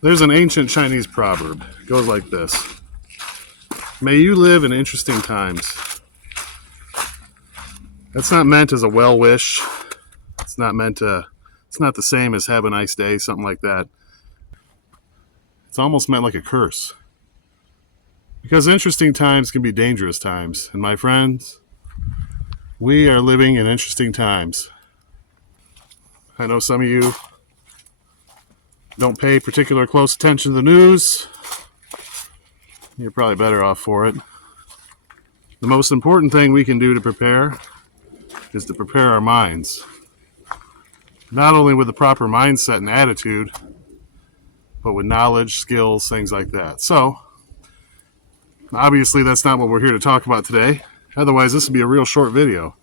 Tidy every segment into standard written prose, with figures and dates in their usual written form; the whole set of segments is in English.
There's an ancient Chinese proverb. It goes like this. May you live in interesting times. That's not meant as a well wish. It's not the same as have a nice day, something like that. It's almost meant like a curse. Because interesting times can be dangerous times. And my friends, we are living in interesting times. I know some of you don't pay particular close attention to the news. You're probably better off for it. The most important thing we can do to prepare is to prepare our minds. Not only with the proper mindset and attitude, but with knowledge, skills, things like that. So, obviously that's not what we're here to talk about today. Otherwise, this would be a real short video.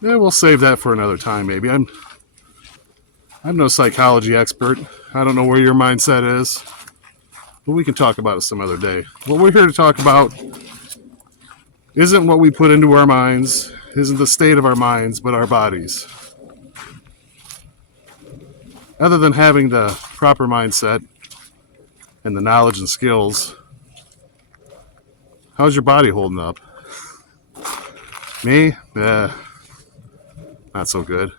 Yeah, we'll save that for another time, maybe. I'm no psychology expert. I don't know where your mindset is, but we can talk about it some other day. What we're here to talk about isn't what we put into our minds, isn't the state of our minds, but our bodies. Other than having the proper mindset and the knowledge and skills, how's your body holding up? Me? Not so good.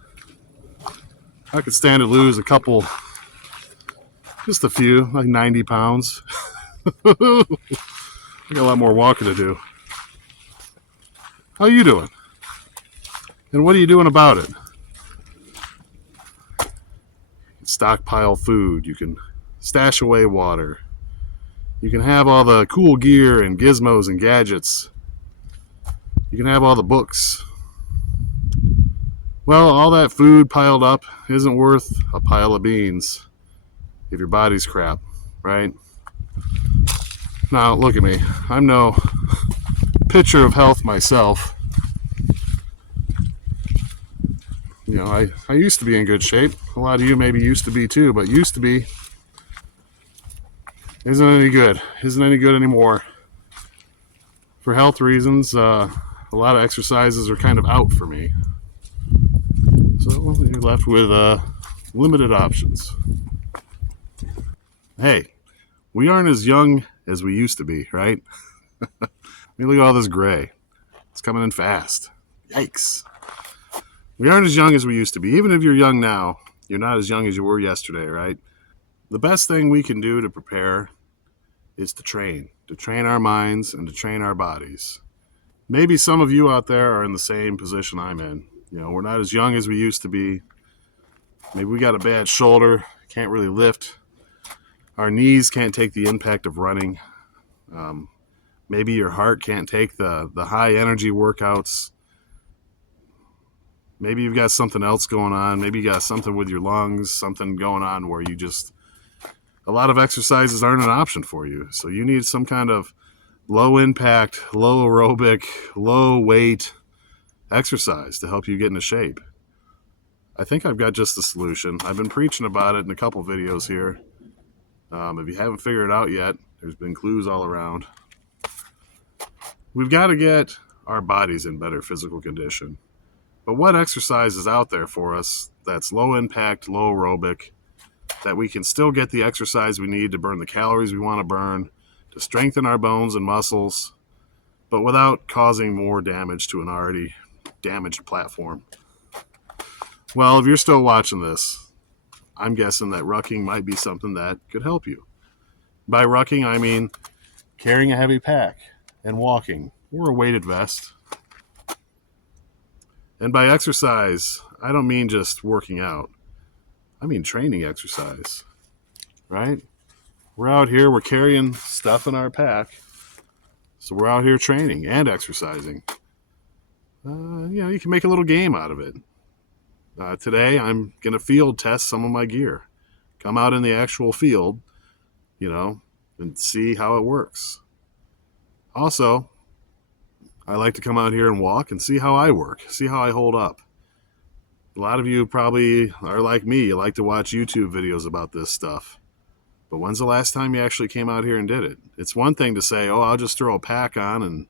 I could stand to lose just a few, like 90 pounds. I got a lot more walking to do. How you doing? And what are you doing about it? Stockpile food. You can stash away water. You can have all the cool gear and gizmos and gadgets. You can have all the books. Well, all that food piled up isn't worth a pile of beans if your body's crap, right? Now, look at me. I'm no picture of health myself. You know, I used to be in good shape. A lot of you maybe used to be too, but used to be isn't any good. Isn't any good anymore. For health reasons, a lot of exercises are kind of out for me. So you're left with limited options. Hey, we aren't as young as we used to be, right? I mean, look at all this gray. It's coming in fast. Yikes. We aren't as young as we used to be. Even if you're young now, you're not as young as you were yesterday, right? The best thing we can do to prepare is to train our minds and to train our bodies. Maybe some of you out there are in the same position I'm in. You know, we're not as young as we used to be. Maybe we got a bad shoulder, can't really lift. Our knees can't take the impact of running. Maybe your heart can't take the high energy workouts. Maybe you've got something else going on. Maybe you got something with your lungs, something going on where a lot of exercises aren't an option for you. So you need some kind of low impact, low aerobic, low weight exercise to help you get into shape. I think I've got just the solution. I've been preaching about it in a couple videos here. If you haven't figured it out yet, there's been clues all around. We've got to get our bodies in better physical condition. But what exercise is out there for us that's low impact, low aerobic, that we can still get the exercise we need to burn the calories we want to burn, to strengthen our bones and muscles, but without causing more damage to an already damaged platform? Well, if you're still watching this, I'm guessing that rucking might be something that could help you. By rucking, I mean carrying a heavy pack and walking, or a weighted vest. And by exercise, I don't mean just working out. I mean training exercise, right? We're out here, we're carrying stuff in our pack. So we're out here training and exercising. You can make a little game out of it. Today, I'm going to field test some of my gear. Come out in the actual field, and see how it works. Also, I like to come out here and walk and see how I work, see how I hold up. A lot of you probably are like me. You like to watch YouTube videos about this stuff. But when's the last time you actually came out here and did it? It's one thing to say, I'll just throw a pack on and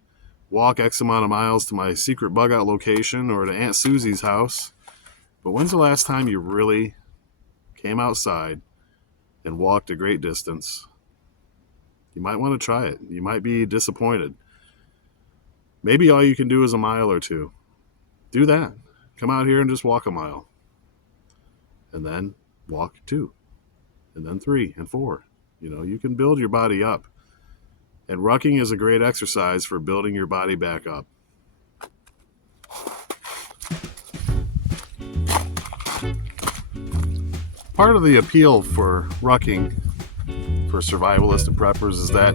walk X amount of miles to my secret bug out location or to Aunt Susie's house. But when's the last time you really came outside and walked a great distance, you might want to try it. You might be disappointed. Maybe all you can do is a mile or two. Do that. Come out here and just walk a mile. And then walk 2. And then 3 and 4. You can build your body up. And rucking is a great exercise for building your body back up. Part of the appeal for rucking for survivalists and preppers is that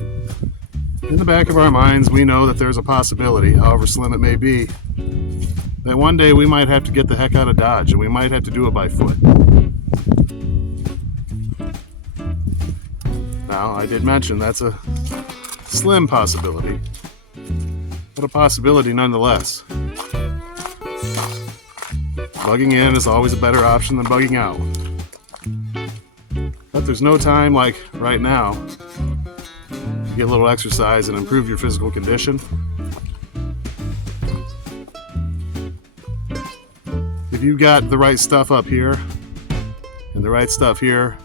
in the back of our minds, we know that there's a possibility, however slim it may be, that one day we might have to get the heck out of Dodge, and we might have to do it by foot. Now, I did mention that's a slim possibility, but a possibility nonetheless. Bugging in is always a better option than bugging out. But there's no time like right now to get a little exercise and improve your physical condition. If you've got the right stuff up here and the right stuff here,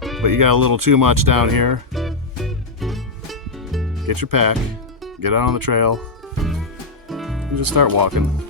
but you got a little too much down here, get your pack, get out on the trail, and just start walking.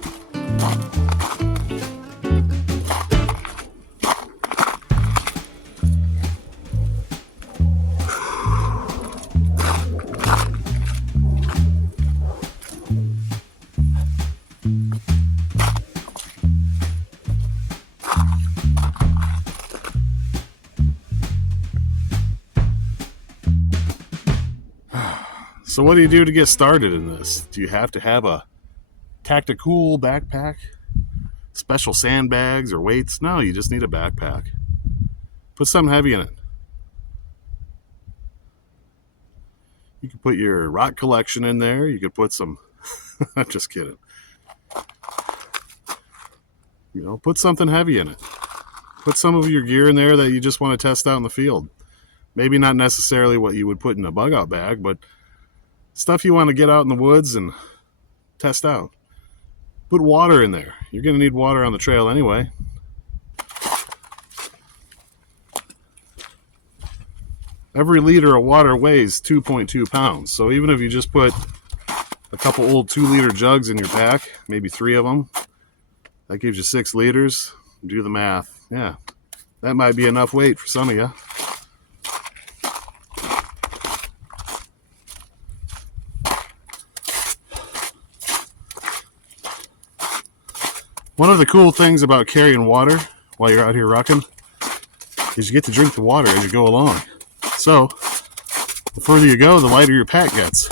So what do you do to get started in this? Do you have to have a tactical backpack? Special sandbags or weights? No, you just need a backpack. Put something heavy in it. You can put your rock collection in there. You could put some... I'm just kidding. Put something heavy in it. Put some of your gear in there that you just want to test out in the field. Maybe not necessarily what you would put in a bug out bag, but stuff you want to get out in the woods and test out. Put water in there. You're going to need water on the trail anyway. Every liter of water weighs 2.2 pounds. So even if you just put a couple old 2-liter jugs in your pack, maybe 3 of them, that gives you 6 liters. Do the math. Yeah, that might be enough weight for some of you. One of the cool things about carrying water while you're out here rucking is you get to drink the water as you go along. So, the further you go, the lighter your pack gets.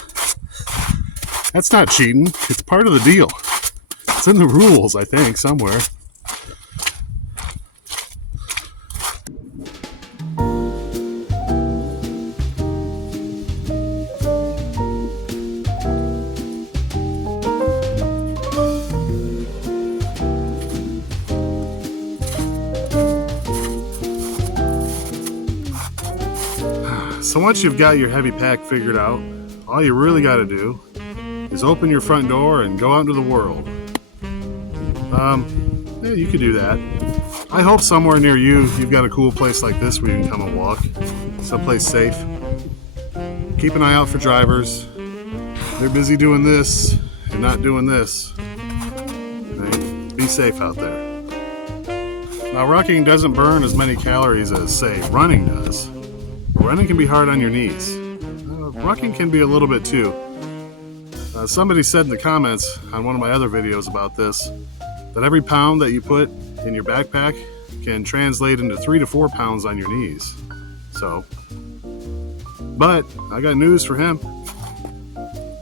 That's not cheating. It's part of the deal. It's in the rules, I think, somewhere. So once you've got your heavy pack figured out, all you really got to do is open your front door and go out into the world. Yeah, you could do that. I hope somewhere near you've got a cool place like this where you can come and walk, someplace safe. Keep an eye out for drivers. They're busy doing this and not doing this. Right? Be safe out there. Now, rucking doesn't burn as many calories as, say, running does. Running can be hard on your knees. Rucking can be a little bit too. Somebody said in the comments on one of my other videos about this that every pound that you put in your backpack can translate into 3 to 4 pounds on your knees. But I got news for him.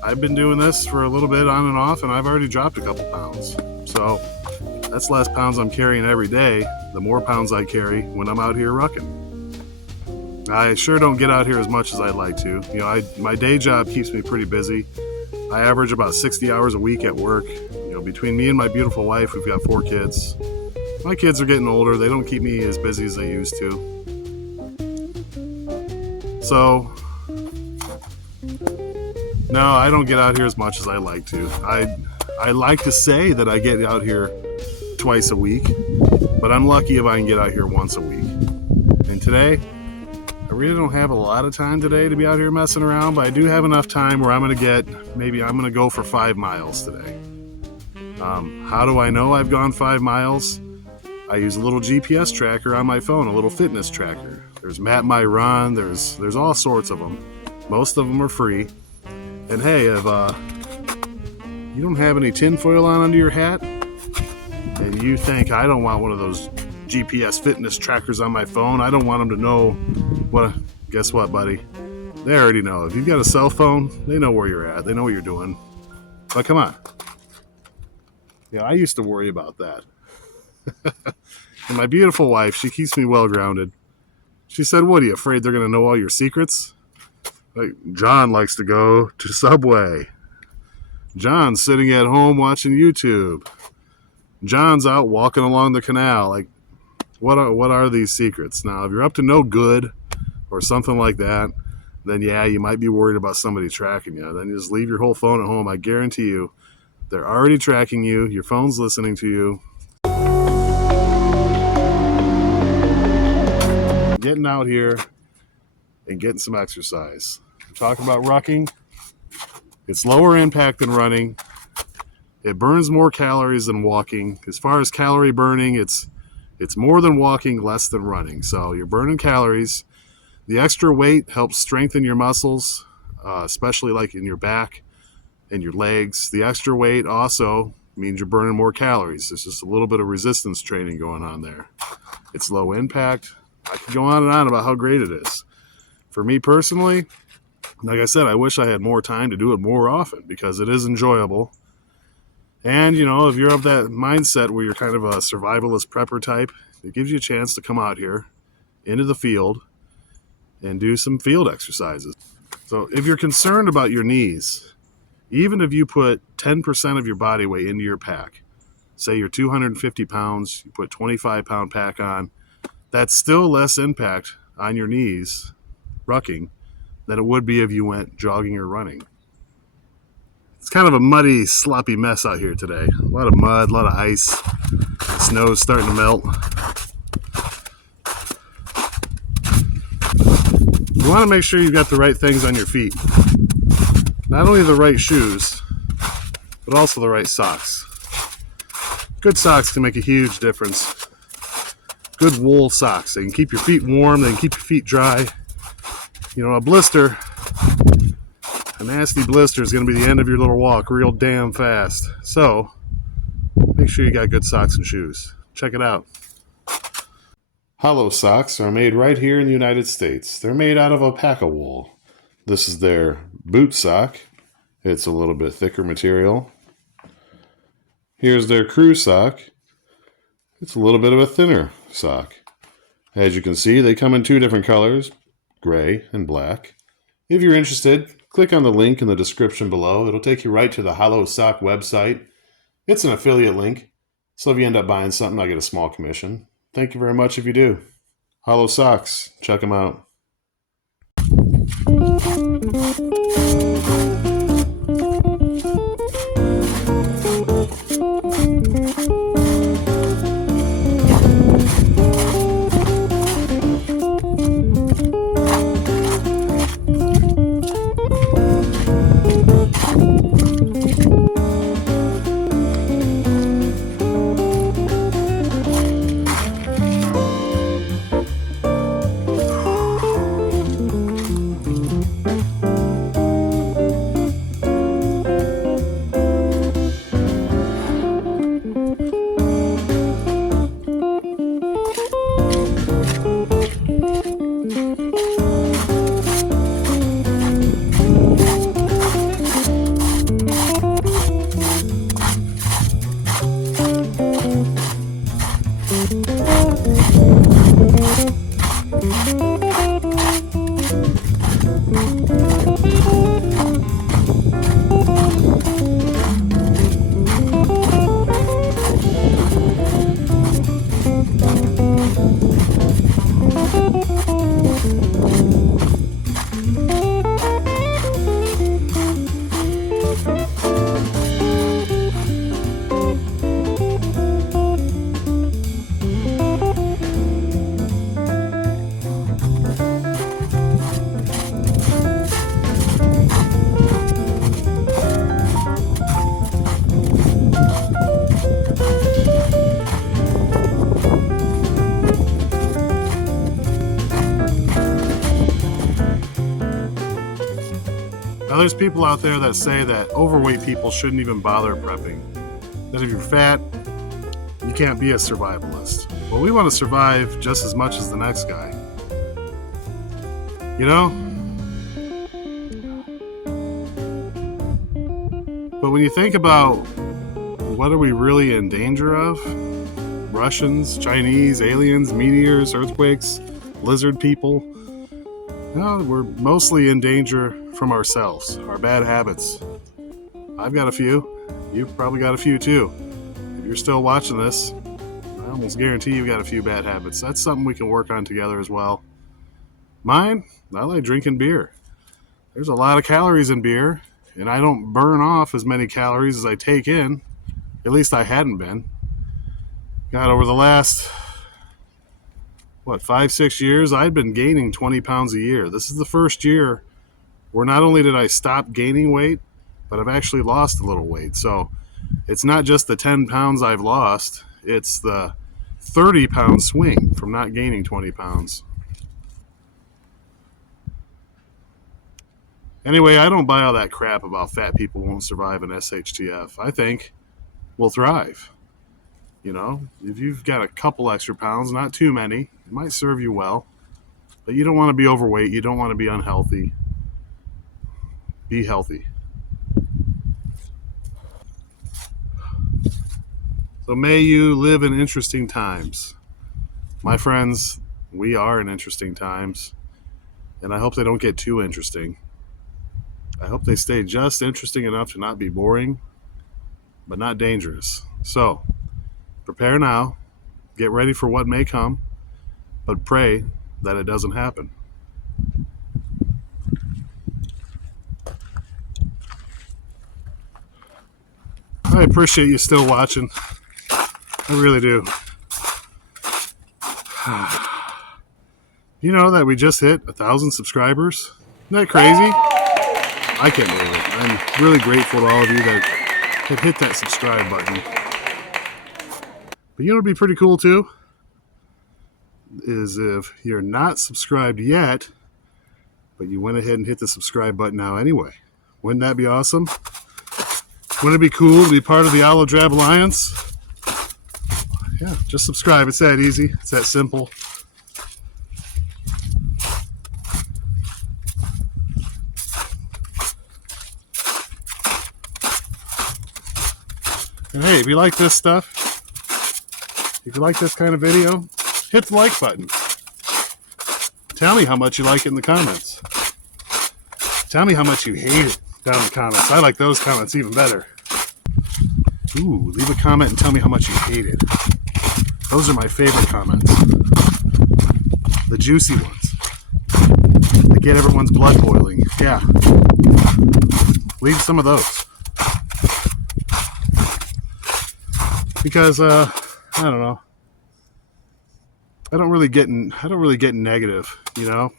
I've been doing this for a little bit on and off, and I've already dropped a couple pounds. So that's less pounds I'm carrying every day, the more pounds I carry when I'm out here rucking. I sure don't get out here as much as I'd like to. My day job keeps me pretty busy. I average about 60 hours a week at work. Between me and my beautiful wife, we've got 4 kids. My kids are getting older. They don't keep me as busy as they used to. So, no, I don't get out here as much as I like to. I like to say that I get out here twice a week, but I'm lucky if I can get out here once a week. And today, I really don't have a lot of time today to be out here messing around, but I do have enough time where I'm going to go for 5 miles today. How do I know I've gone 5 miles? I use a little GPS tracker on my phone, a little fitness tracker. There's Map My Run, there's all sorts of them. Most of them are free. And hey, if you don't have any tinfoil on under your hat, and you think I don't want one of those GPS fitness trackers on my phone, I don't want them to know what, guess what, buddy? They already know. If you've got a cell phone, they know where you're at. They know what you're doing. But come on. Yeah, I used to worry about that. And my beautiful wife, she keeps me well grounded. She said, what, are you afraid they're going to know all your secrets? Like, John likes to go to Subway. John's sitting at home watching YouTube. John's out walking along the canal. Like, what are these secrets? Now, if you're up to no good or something like that, then yeah, you might be worried about somebody tracking you. Then you just leave your whole phone at home. I guarantee you, they're already tracking you. Your phone's listening to you. Getting out here and getting some exercise. We're talking about rucking. It's lower impact than running. It burns more calories than walking. As far as calorie burning, it's more than walking, less than running. So you're burning calories. The extra weight helps strengthen your muscles, especially like in your back and your legs. The extra weight also means you're burning more calories. There's just a little bit of resistance training going on there. It's low impact. I could go on and on about how great it is. For me personally, like I said, I wish I had more time to do it more often because it is enjoyable. And, you know, if you're of that mindset where you're kind of a survivalist prepper type, it gives you a chance to come out here into the field and do some field exercises. So if you're concerned about your knees, even if you put 10% of your body weight into your pack, say you're 250 pounds, you put 25-pound pack on, that's still less impact on your knees, rucking, than it would be if you went jogging or running. It's kind of a muddy, sloppy mess out here today. A lot of mud, a lot of ice. The snow's starting to melt. You want to make sure you've got the right things on your feet. Not only the right shoes, but also the right socks. Good socks can make a huge difference. Good wool socks. They can keep your feet warm. They can keep your feet dry. You know, a nasty blister is going to be the end of your little walk real damn fast. So, make sure you got good socks and shoes. Check it out. Hollow socks are made right here in the United States. They're made out of alpaca wool. This is their boot sock. It's a little bit thicker material. Here's their crew sock. It's a little bit of a thinner sock. As you can see, they come in two different colors, gray and black. If you're interested, click on the link in the description below. It'll take you right to the Hollow Sock website. It's an affiliate link, so if you end up buying something, I get a small commission. Thank you very much if you do. Hollow Socks, check them out. Now, there's people out there that say that overweight people shouldn't even bother prepping. That if you're fat, you can't be a survivalist. Well, we want to survive just as much as the next guy. You know? But when you think about what are we really in danger of? Russians, Chinese, aliens, meteors, earthquakes, lizard people. No, we're mostly in danger from ourselves, our bad habits. I've got a few. You've probably got a few too. If you're still watching this, I almost guarantee you've got a few bad habits. That's something we can work on together as well. Mine, I like drinking beer. There's a lot of calories in beer, and I don't burn off as many calories as I take in. At least I hadn't been. God, over the last, 5-6 years, I've been gaining 20 pounds a year. This is the first year where not only did I stop gaining weight, but I've actually lost a little weight. So it's not just the 10 pounds I've lost, it's the 30-pound swing from not gaining 20 pounds. Anyway, I don't buy all that crap about fat people won't survive an SHTF. I think we'll thrive. You know, if you've got a couple extra pounds, not too many, it might serve you well. But you don't want to be overweight. You don't want to be unhealthy. Be healthy. So may you live in interesting times. My friends, we are in interesting times. And I hope they don't get too interesting. I hope they stay just interesting enough to not be boring, but not dangerous. So, prepare now, get ready for what may come, but pray that it doesn't happen. I appreciate you still watching. I really do. You know that we just hit 1,000 subscribers? Isn't that crazy? I can't believe it. I'm really grateful to all of you that have hit that subscribe button. But you know what would be pretty cool too? Is if you're not subscribed yet, but you went ahead and hit the subscribe button now anyway. Wouldn't that be awesome? Wouldn't it be cool to be part of the Olive Drab Alliance? Yeah, just subscribe. It's that easy. It's that simple. And hey, if you like this stuff, if you like this kind of video, hit the like button. Tell me how much you like it in the comments. Tell me how much you hate it down in the comments. I like those comments even better. Ooh, leave a comment and tell me how much you hate it. Those are my favorite comments. The juicy ones. That get everyone's blood boiling. Yeah. Leave some of those. Because, I don't know. I don't really get negative, you know?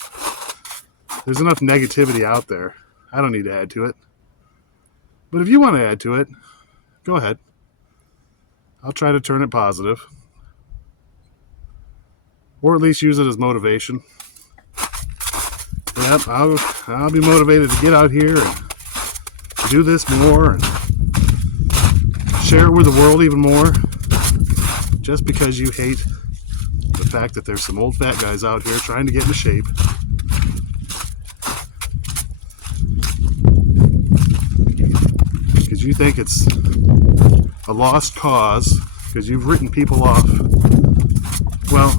There's enough negativity out there. I don't need to add to it. But if you want to add to it, go ahead. I'll try to turn it positive. Or at least use it as motivation. Yep, I'll be motivated to get out here and do this more and share it with the world even more. Just because you hate the fact that there's some old fat guys out here trying to get into shape. Because you think it's a lost cause, because you've written people off. Well,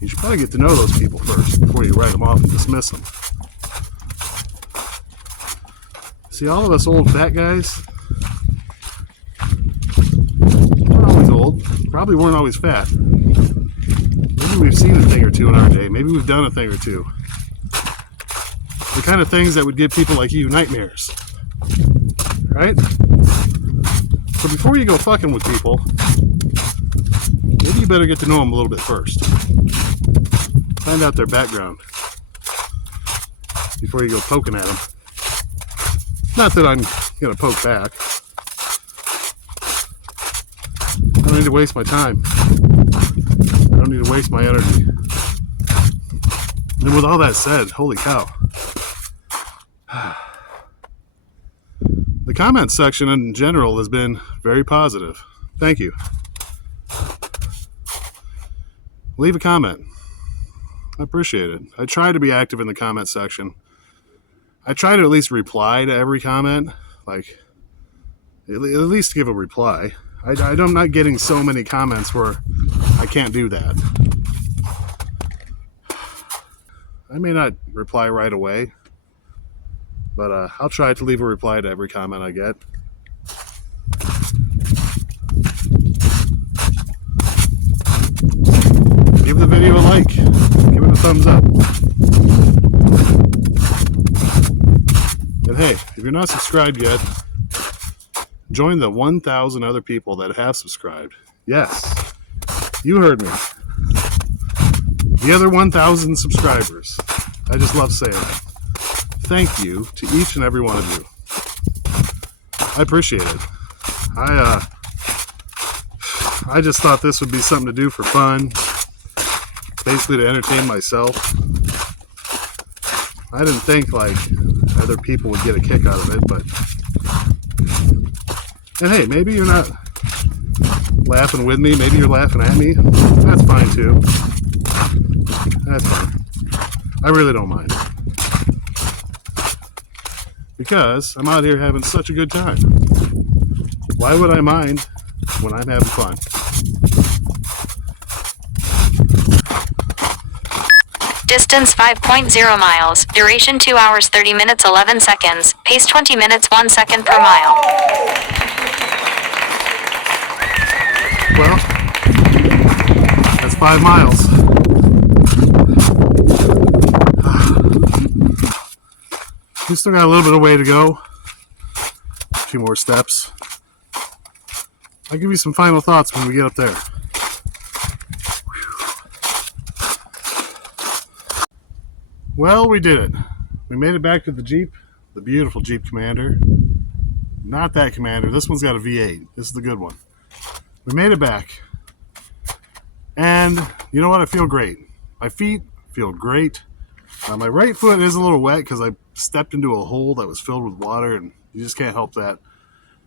you should probably get to know those people first before you write them off and dismiss them. See, all of us old fat guys, we're always old, probably weren't always fat. Maybe we've seen a thing or two in our day. Maybe we've done a thing or two. The kind of things that would give people like you nightmares. Right? So before you go fucking with people, maybe you better get to know them a little bit first. Find out their background before you go poking at them. Not that I'm going to poke back. I don't need to waste my time. I don't need to waste my energy. And with all that said, holy cow. The comment section in general has been very positive. Thank you. Leave a comment. I appreciate it. I try to be active in the comment section. I try to at least reply to every comment. Like, at least give a reply. I'm not getting so many comments where I can't do that. I may not reply right away, but I'll try to leave a reply to every comment I get. Give the video a like. Give it a thumbs up. And hey, if you're not subscribed yet, join the 1,000 other people that have subscribed. Yes, you heard me. The other 1,000 subscribers. I just love saying it. Thank you to each and every one of you. I appreciate it. I just thought this would be something to do for fun, basically to entertain myself. I didn't think like other people would get a kick out of it, but and hey, maybe you're not laughing with me, maybe you're laughing at me. That's fine too. That's fine. I really don't mind. Because I'm out here having such a good time. Why would I mind when I'm having fun? Distance 5.0 miles. Duration 2 hours 30 minutes 11 seconds. Pace 20 minutes 1 second per mile. Well, that's 5 miles. We still got a little bit of way to go. A few more steps. I'll give you some final thoughts when we get up there. Well, we did it. We made it back to the Jeep, the beautiful Jeep Commander. Not that Commander. This one's got a V8. This is the good one. We made it back. And you know what? I feel great. My feet feel great. My right foot is a little wet because I stepped into a hole that was filled with water, and you just can't help that.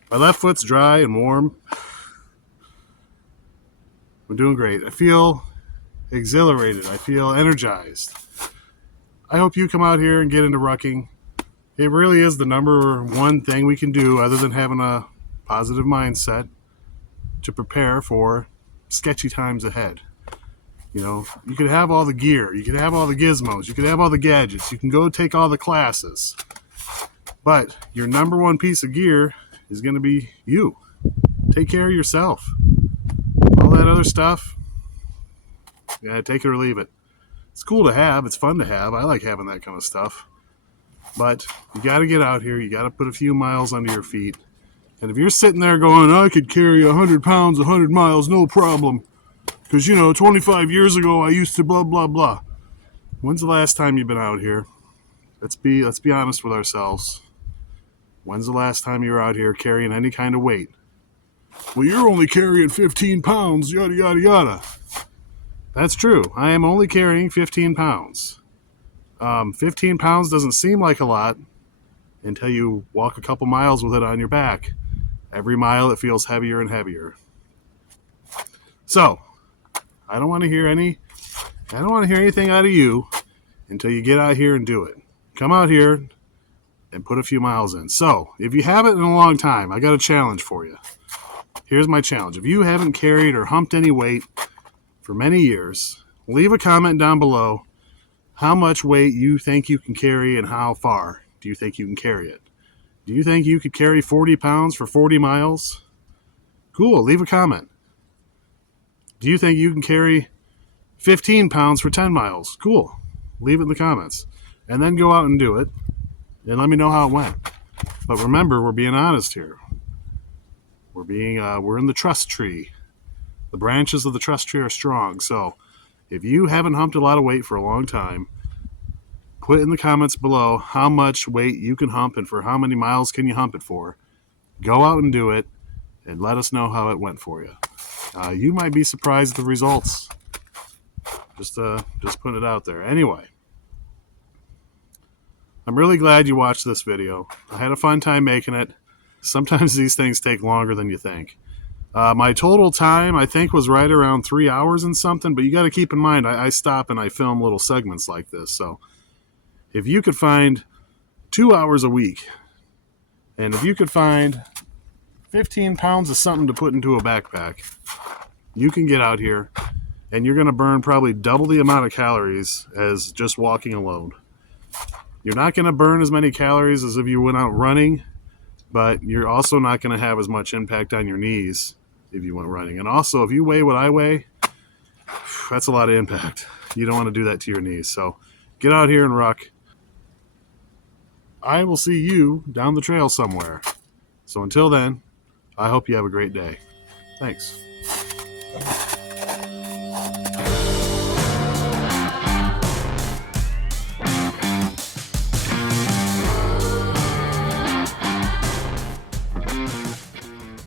My left foot's dry and warm. I'm doing great. I feel exhilarated. I feel energized. I hope you come out here and get into rucking. It really is the number one thing we can do other than having a positive mindset to prepare for sketchy times ahead. You know, you could have all the gear, you could have all the gizmos, you could have all the gadgets, you can go take all the classes. But your number one piece of gear is going to be you. Take care of yourself. All that other stuff, yeah, take it or leave it. It's cool to have, it's fun to have. I like having that kind of stuff. But you got to get out here, you got to put a few miles under your feet. And if you're sitting there going, I could carry 100 pounds, 100 miles, no problem. Because, 25 years ago, I used to blah, blah, blah. When's the last time you've been out here? Let's be honest with ourselves. When's the last time you were out here carrying any kind of weight? Well, you're only carrying 15 pounds, yada, yada, yada. That's true. I am only carrying 15 pounds. 15 pounds doesn't seem like a lot until you walk a couple miles with it on your back. Every mile it feels heavier and heavier. So, I don't want to hear anything out of you until you get out here and do it. Come out here and put a few miles in. So, if you haven't in a long time, I got a challenge for you. Here's my challenge. If you haven't carried or humped any weight for many years, leave a comment down below how much weight you think you can carry and how far do you think you can carry it. Do you think you could carry 40 pounds for 40 miles? Cool, leave a comment. Do you think you can carry 15 pounds for 10 miles? Cool. Leave it in the comments. And then go out and do it. And let me know how it went. But remember, we're being honest here. We're in the trust tree. The branches of the trust tree are strong. So if you haven't humped a lot of weight for a long time, put in the comments below how much weight you can hump and for how many miles can you hump it for. Go out and do it and let us know how it went for you. You might be surprised at the results. Just putting it out there. Anyway, I'm really glad you watched this video. I had a fun time making it. Sometimes these things take longer than you think. My total time, I think, was right around 3 hours and something, but you got to keep in mind, I stop and I film little segments like this. So if you could find 2 hours a week, and if you could find 15 pounds of something to put into a backpack, you can get out here and you're going to burn probably double the amount of calories as just walking alone. You're not going to burn as many calories as if you went out running, but you're also not going to have as much impact on your knees if you went running. And also, if you weigh what I weigh, that's a lot of impact. You don't want to do that to your knees. So get out here and ruck. I will see you down the trail somewhere. So until then, I hope you have a great day. Thanks.